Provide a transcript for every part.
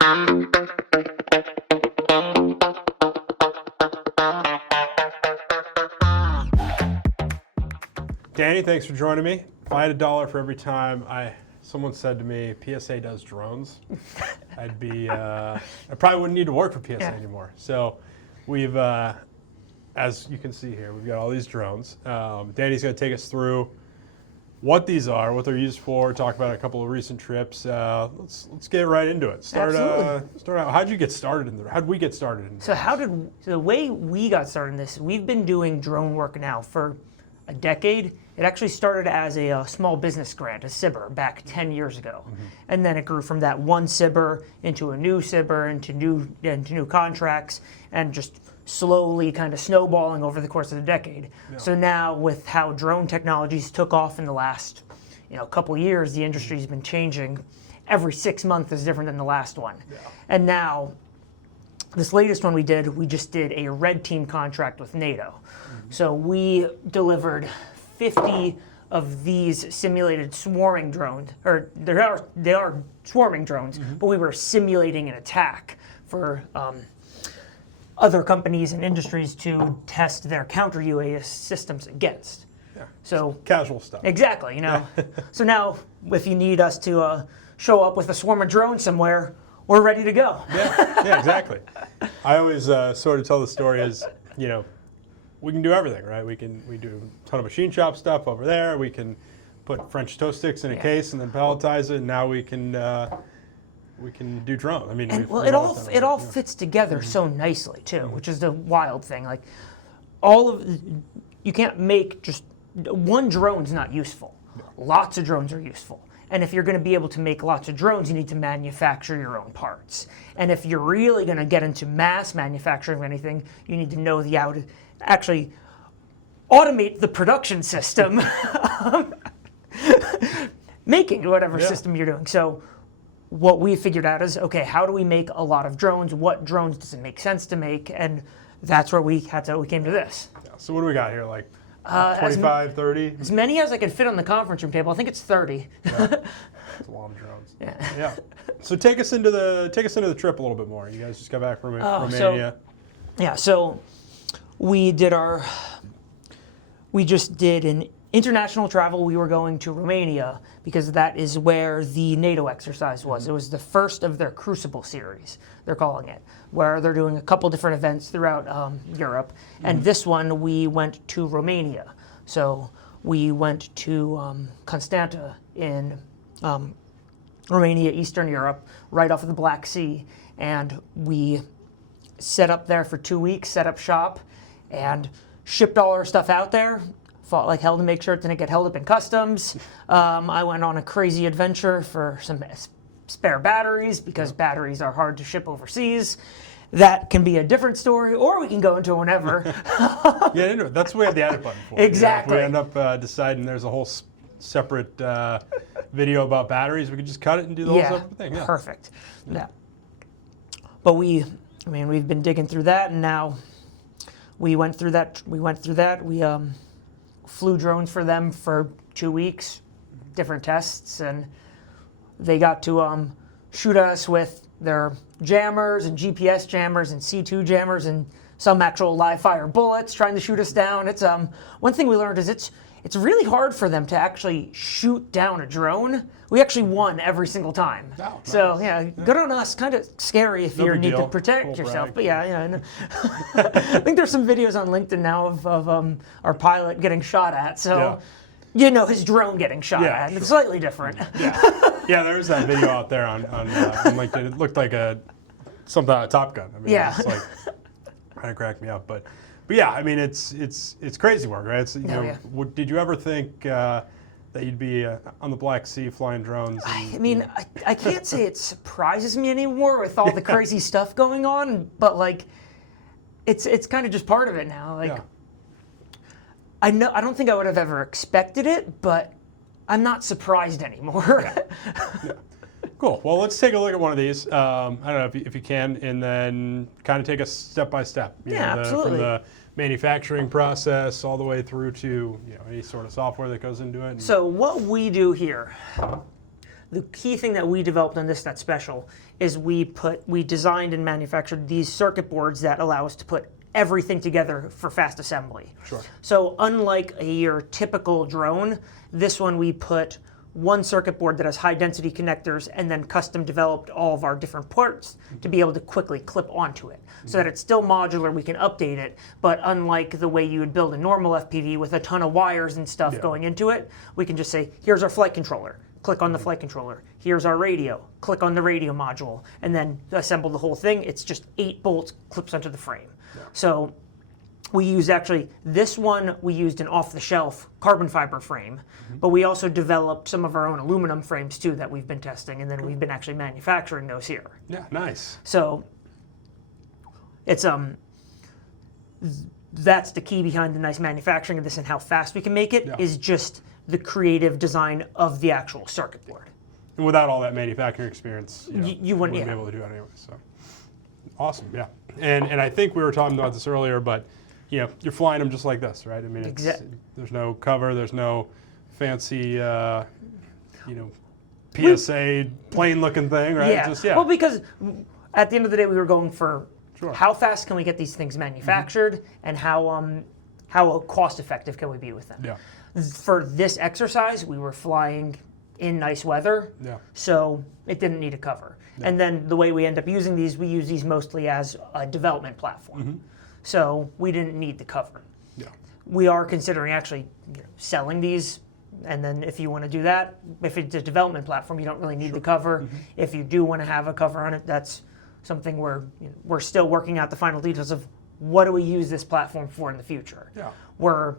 Danny, thanks for joining me. If I had $1 for every time someone said to me, PSA does drones, I probably wouldn't need to work for PSA anymore. So we've, as you can see here, we've got all these drones. Danny's going to take us through what these are, what they're used for, talk about a couple of recent trips. Let's get right into it. Start out. How'd you get started how'd we get started in this? So the way we got started in this, we've been doing drone work now for a decade. It actually started as a small business grant, a SIBR, back 10 years ago. Mm-hmm. And then it grew from that one SIBR into a new SIBR, into new contracts, and just slowly kind of snowballing over the course of the decade. Yeah. So now with how drone technologies took off in the last couple of years, the industry's been changing. Every 6 months is different than the last one. Yeah. And now, this latest one we just did a red team contract with NATO. Mm-hmm. So we delivered 50 of these simulated swarming drones, or they are swarming drones, mm-hmm. but we were simulating an attack for other companies and industries to test their counter UAS systems against. Yeah. So casual stuff. Exactly, So now, if you need us to show up with a swarm of drones somewhere, we're ready to go. Yeah, exactly. I always sort of tell the story as, we can do everything, right? We do a ton of machine shop stuff over there. We can put French toast sticks in a case and then pelletize it. And now we can do drone. I mean, it all fits together mm-hmm. so nicely too, mm-hmm. which is the wild thing. Like, you can't make just one drone's not useful. No. Lots of drones are useful. And if you're going to be able to make lots of drones, you need to manufacture your own parts. And if you're really going to get into mass manufacturing of anything, you need to know how to actually automate the production system, making whatever system you're doing. So what we figured out is, okay, how do we make a lot of drones? What drones does it make sense to make? And that's where we came to this. Yeah, so what do we got here? Like 25, 30? As many as I could fit on the conference room table. I think it's 30. Yeah. That's a lot of drones. Yeah. So take us into the trip a little bit more. You guys just got back from Romania. So we just did an international travel. We were going to Romania because that is where the NATO exercise was. Mm-hmm. It was the first of their Crucible series, they're calling it, where they're doing a couple different events throughout Europe. Mm-hmm. And this one, we went to Romania. So we went to Constanta in Romania, Eastern Europe, right off of the Black Sea. And we set up there for 2 weeks, set up shop, and shipped all our stuff out there. Fought like hell to make sure it didn't get held up in customs. I went on a crazy adventure for some spare batteries because batteries are hard to ship overseas. That can be a different story, or we can go into it whenever. That's what we have the edit button for. Exactly. If we end up deciding there's a whole separate video about batteries, we could just cut it and do the whole separate thing. Yeah. Perfect. Yeah. But we've been digging through that, and now we went through that. We flew drones for them for 2 weeks, different tests, and they got to shoot us with their jammers and GPS jammers and C2 jammers and some actual live fire bullets trying to shoot us down. It's one thing we learned is it's really hard for them to actually shoot down a drone. We actually won every single time. Oh, nice. So good on us. Kind of scary if you need to protect yourself. But I think there's some videos on LinkedIn now of our pilot getting shot at. So his drone getting shot at. Sure. It's slightly different. Yeah, there is that video out there on LinkedIn. It looked like something out of Top Gun. I mean, it's like kind of cracked me up, but yeah, I mean, it's crazy work, right? Did you ever think that you'd be on the Black Sea flying drones? I can't say it surprises me anymore with all the crazy stuff going on, but like, it's kind of just part of it now. Like, I don't think I would have ever expected it, but I'm not surprised anymore. Yeah. Cool. Well, let's take a look at one of these. I don't know if you can, and then kind of take us step by step. Absolutely. From the manufacturing process all the way through to any sort of software that goes into it. So what we do here, the key thing that we developed on this that's special is we designed and manufactured these circuit boards that allow us to put everything together for fast assembly. Sure. So unlike your typical drone, this one we put one circuit board that has high density connectors and then custom developed all of our different ports to be able to quickly clip onto it. So that it's still modular, we can update it, but unlike the way you would build a normal FPV with a ton of wires and stuff going into it, we can just say, here's our flight controller, click on the flight controller. Here's our radio, click on the radio module, and then assemble the whole thing. It's just 8 bolts, clips onto the frame. So we use this one we used an off-the-shelf carbon fiber frame, but we also developed some of our own aluminum frames too that we've been testing, and then we've been actually manufacturing those here. Yeah, nice. So it's that's the key behind the nice manufacturing of this and how fast we can make it is just the creative design of the actual circuit board. And without all that manufacturing experience, you wouldn't be able to do it anyway. So awesome, yeah. And I think we were talking about this earlier, but you're flying them just like this, right? I mean, there's no cover, there's no fancy, PSA plain-looking thing, right? Yeah. Well, because at the end of the day, we were going for how fast can we get these things manufactured, and how cost-effective can we be with them. Yeah. For this exercise, we were flying in nice weather, so it didn't need a cover. Yeah. And then the way we end up using these, we use these mostly as a development platform. So we didn't need the cover. Yeah. We are considering actually selling these, and then if you want to do that, if it's a development platform, you don't really need the cover. If you do want to have a cover on it, that's something we're still working out the final details of what do we use this platform for in the future. Yeah.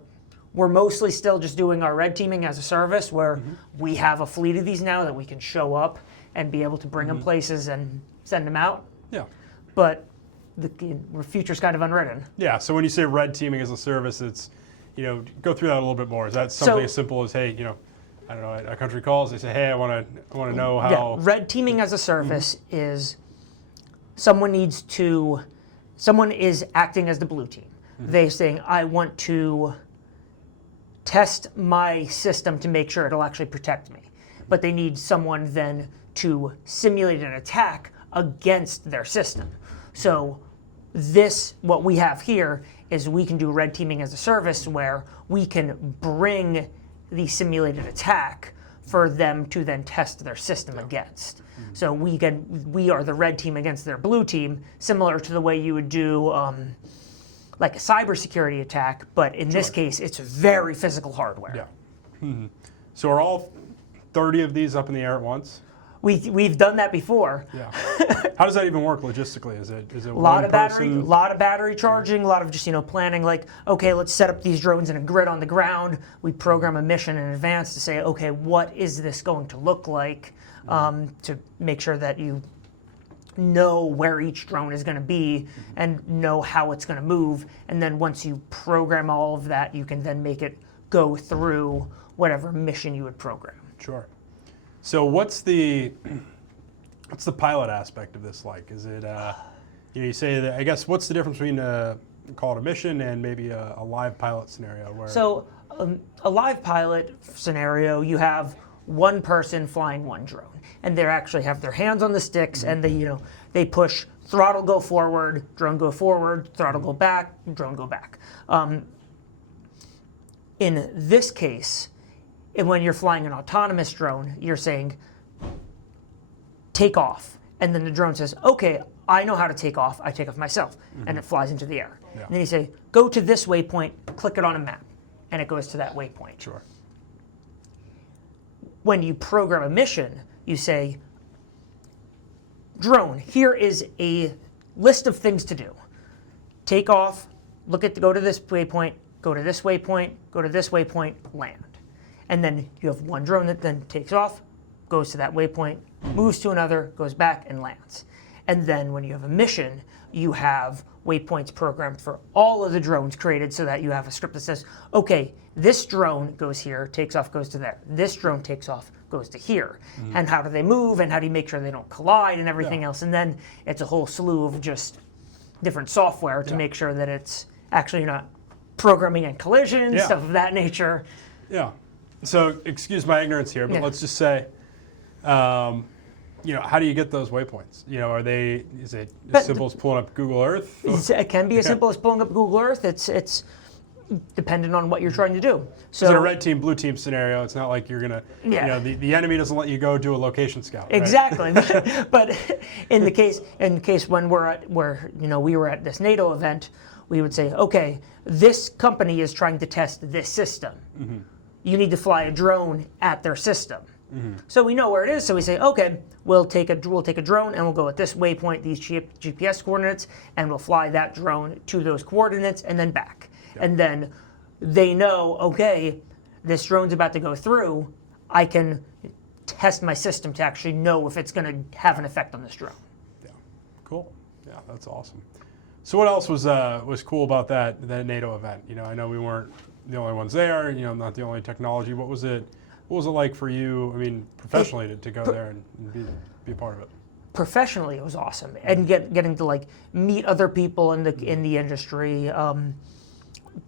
We're mostly still just doing our red teaming as a service where we have a fleet of these now that we can show up and be able to bring them places and send them out. Yeah. But the future's kind of unwritten. Yeah, so when you say red teaming as a service, it's, go through that a little bit more. Is that something as simple as, hey, I don't know, a country calls, they say, hey, I want to know how... Yeah, red teaming as a service is someone is acting as the blue team. They're saying, I want to test my system to make sure it'll actually protect me. But they need someone then to simulate an attack against their system. So what we have here is we can do red teaming as a service where we can bring the simulated attack for them to then test their system against. So we are the red team against their blue team, similar to the way you would do like a cybersecurity attack, but in this case, it's very physical hardware. Yeah. So are all 30 of these up in the air at once? We've done that before. Yeah. How does that even work logistically? Is it a lot of battery charging, a lot of just planning. Like, okay, let's set up these drones in a grid on the ground. We program a mission in advance to say, okay, what is this going to look like, to make sure that you know where each drone is going to be and know how it's going to move. And then once you program all of that, you can then make it go through whatever mission you would program. Sure. So what's the pilot aspect of this like? Is it, you say that, I guess, what's the difference between call it a mission and maybe a live pilot scenario? So a live pilot scenario, you have one person flying one drone, and they actually have their hands on the sticks, and they push throttle go forward, drone go forward, throttle go back, drone go back. In this case, and when you're flying an autonomous drone, you're saying, take off. And then the drone says, okay, I know how to take off. I take off myself. And it flies into the air. Yeah. And then you say, go to this waypoint, click it on a map. And it goes to that waypoint. Sure. When you program a mission, you say, drone, here is a list of things to do. Take off, go to this waypoint, go to this waypoint, go to this waypoint, land. And then you have one drone that then takes off, goes to that waypoint, moves to another, goes back and lands. And then when you have a mission, you have waypoints programmed for all of the drones created so that you have a script that says, okay, this drone goes here, takes off, goes to there. This drone takes off, goes to here. And how do they move, and how do you make sure they don't collide and everything else. And then it's a whole slew of just different software to make sure that it's actually not programming and collision, stuff of that nature. Yeah. So excuse my ignorance here, but let's just say How do you get those waypoints? Is it as simple as pulling up Google Earth? It can be as simple as pulling up Google Earth. It's dependent on what you're trying to do. So in a red team, blue team scenario, it's not like you're gonna, the enemy doesn't let you go do a location scout. Right? Exactly. But in the case when we were at this NATO event, we would say, okay, this company is trying to test this system. Mm-hmm. You need to fly a drone at their system. Mm-hmm. So we know where it is. So we say, okay, we'll take a drone and we'll go at this waypoint, these GPS coordinates, and we'll fly that drone to those coordinates and then back. Yep. And then they know, okay, this drone's about to go through. I can test my system to actually know if it's going to have an effect on this drone. Yeah, cool. Yeah, that's awesome. So what else was cool about that NATO event? I know we weren't the only ones there. Not the only technology. What was it like for you? I mean, professionally to go there and be a part of it. Professionally, it was awesome, and getting to meet other people in the industry.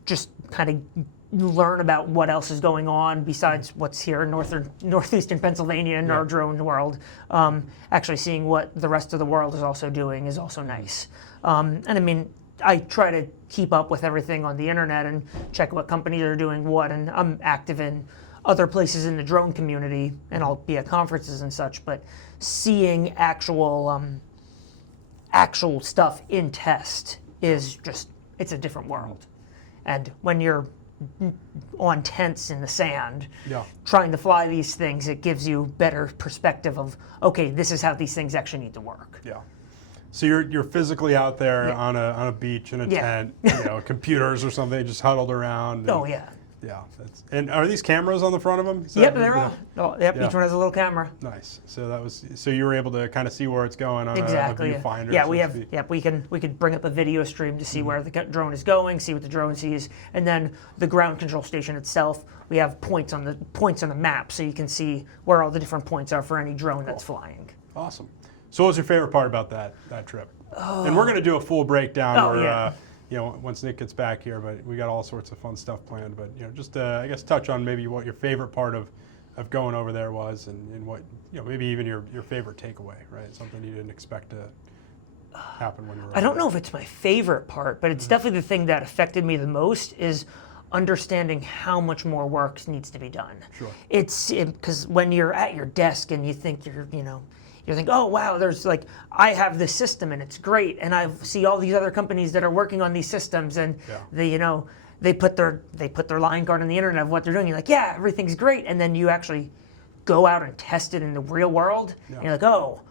Just kind of learn about what else is going on besides what's here in northeastern Pennsylvania in our drone world. Actually seeing what the rest of the world is also doing is also nice. And I mean, I try to keep up with everything on the internet and check what companies are doing what, and I'm active in other places in the drone community, and I'll be at conferences and such, but seeing actual stuff in test is just, it's a different world. And when you're on tents in the sand, trying to fly these things, it gives you better perspective of, okay, this is how these things actually need to work. Yeah. So you're physically out there on a beach in a tent, computers or something, just huddled around. Oh yeah. Yeah. And are these cameras on the front of them? Yep, they're all. Oh, yep, each one has a little camera. Nice. So you were able to kind of see where it's going on a viewfinder. Yeah, we could bring up a video stream to see where the drone is going, see what the drone sees, and then the ground control station itself, we have points on the map so you can see where all the different points are for any drone that's flying. Awesome. So what was your favorite part about that trip? And we're going to do a full breakdown once Nick gets back here, but we got all sorts of fun stuff planned. But just I guess touch on maybe what your favorite part of going over there was, and what maybe even your favorite takeaway, right? Something you didn't expect to happen when you were. I don't know if it's my favorite part, but it's definitely the thing that affected me the most is understanding how much more work needs to be done. Sure. It's because when you're at your desk and you think you think, oh wow, there's I have this system and it's great, and I see all these other companies that are working on these systems, and they put their line card on the internet of what they're doing. You're like, yeah, everything's great, and then you actually go out and test it in the real world. And you're like, oh,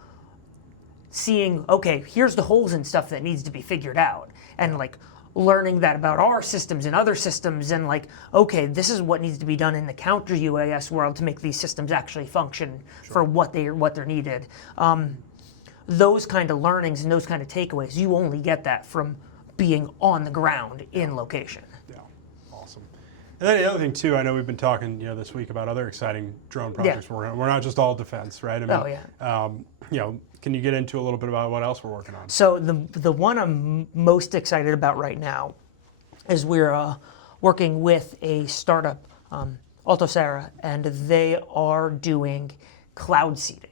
seeing, okay, here's the holes and stuff that needs to be figured out, and learning that about our systems and other systems, and okay, this is what needs to be done in the counter UAS world to make these systems actually function for what they're needed. Those kind of learnings and those kind of takeaways, you only get that from being on the ground in location. Yeah, awesome. And then the other thing too, I know we've been talking this week about other exciting drone projects. We're not just all defense, right? I mean, can you get into a little bit about what else we're working on? So the one I'm most excited about right now is we're working with a startup, Altosera, and they are doing cloud seeding.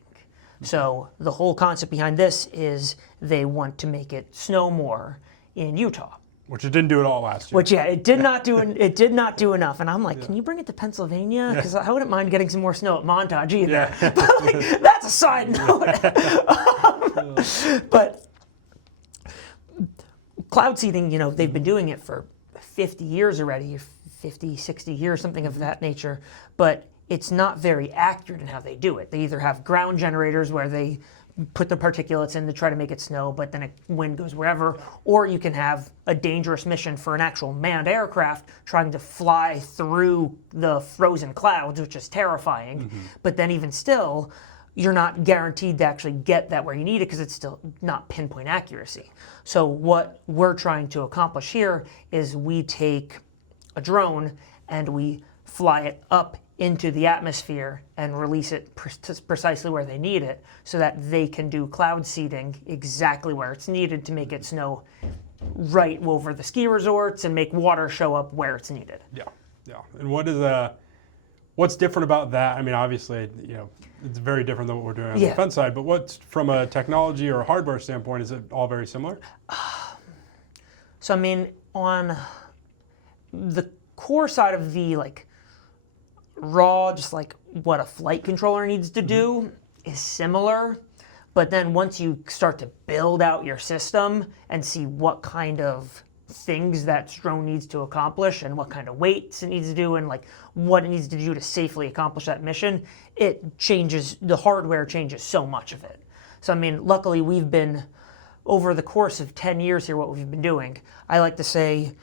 So the whole concept behind this is they want to make it snow more in Utah. Which it didn't do at all last year. Which it did not do. It did not do enough. And I'm like, can you bring it to Pennsylvania? Because I wouldn't mind getting some more snow at Montage either. Yeah. But that's a side note. But cloud seeding, they've been doing it for 50 years already, 50, 60 years, something of that nature. But it's not very accurate in how they do it. They either have ground generators where they put the particulates in to try to make it snow, but then wind goes wherever, or you can have a dangerous mission for an actual manned aircraft trying to fly through the frozen clouds, which is terrifying. Mm-hmm. But then even still, you're not guaranteed to actually get that where you need it because it's still not pinpoint accuracy. So what we're trying to accomplish here is we take a drone and we fly it up into the atmosphere and release it precisely where they need it so that they can do cloud seeding exactly where it's needed to make it snow right over the ski resorts and make water show up where it's needed. Yeah. And what's different about that? I mean, obviously, it's very different than what we're doing on Yeah. the defense side. But what's from a technology or hardware standpoint, is it all very similar? So I mean, on the core side of the like raw, just like what a flight controller needs to do is similar. But then once you start to build out your system and see what kind of things that drone needs to accomplish and what kind of weights it needs to do and like what it needs to do to safely accomplish that mission, it changes, the hardware changes so much of it. So I mean, luckily we've been, over the course of 10 years here, what we've been doing, I like to say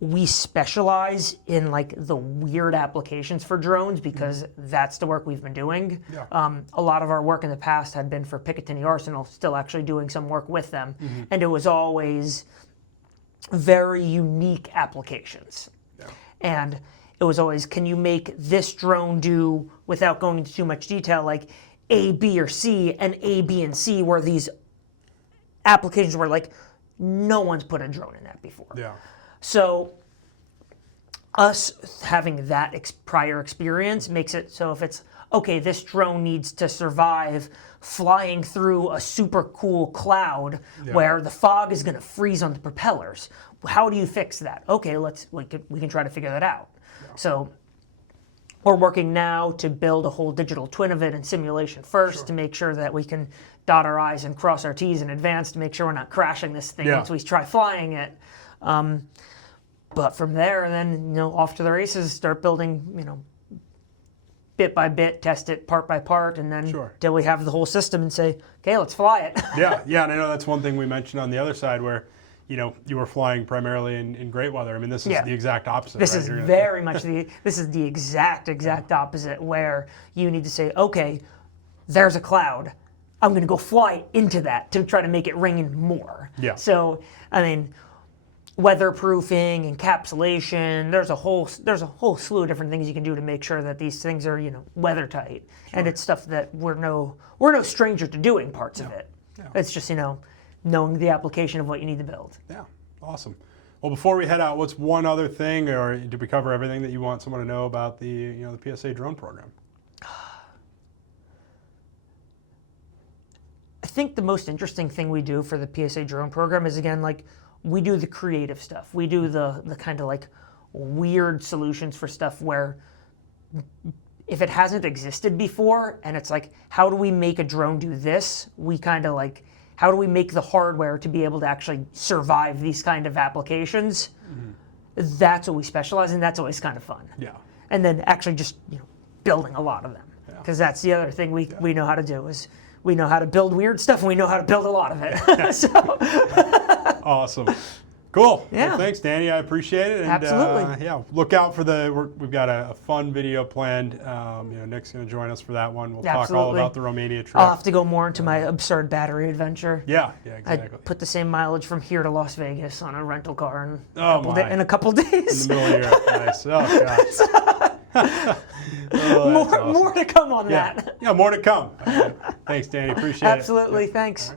we specialize in like the weird applications for drones because that's the work we've been doing. Yeah. A lot of our work in the past had been for Picatinny Arsenal, still actually doing some work with them. And it was always very unique applications. Yeah. And it was always, can you make this drone do, without going into too much detail, like A, B, or C, and A, B, and C were these applications where like no one's put a drone in that before. Yeah. So us having that prior experience makes it so if it's, okay, this drone needs to survive flying through a super cool cloud where the fog is going to freeze on the propellers. How do you fix that? Okay, we can try to figure that out. Yeah. So we're working now to build a whole digital twin of it in simulation first to make sure that we can dot our I's and cross our T's in advance to make sure we're not crashing this thing once we try flying it. But from there, and then off to the races, start building, bit by bit, test it part by part, and then till we have the whole system and say, okay, let's fly it. Yeah, and I know that's one thing we mentioned on the other side where, you were flying primarily in great weather. I mean, this is the exact opposite. This right? is very much this is the exact opposite where you need to say, okay, there's a cloud. I'm going to go fly into that to try to make it rain more. Yeah. So, I mean, weatherproofing, encapsulation, there's a whole slew of different things you can do to make sure that these things are, weather tight. And it's stuff that we're no stranger to doing parts of it. Yeah. It's just, knowing the application of what you need to build. Yeah, awesome. Well, before we head out, what's one other thing, or did we cover everything that you want someone to know about the PSA drone program? I think the most interesting thing we do for the PSA drone program is, again, like, we do the creative stuff. We do the kind of like weird solutions for stuff where if it hasn't existed before and it's like, how do we make a drone do this? We kind of like, how do we make the hardware to be able to actually survive these kind of applications? That's what we specialize in. That's always kind of fun. Yeah. And then actually just building a lot of them. Because that's the other thing we know how to do is we know how to build weird stuff and we know how to build a lot of it. So. Awesome. Cool. Yeah. Well, thanks, Danny. I appreciate it. And, Absolutely. Look out for we've got a fun video planned. Nick's going to join us for that one. We'll talk all about the Romania trip. I'll have to go more into my absurd battery adventure. Yeah, exactly. I put the same mileage from here to Las Vegas on a rental car in a couple In days. the middle of Europe. Nice. Oh, gosh. More to come on that. Yeah, more to come. Thanks, Danny. Appreciate it. Absolutely. Thanks.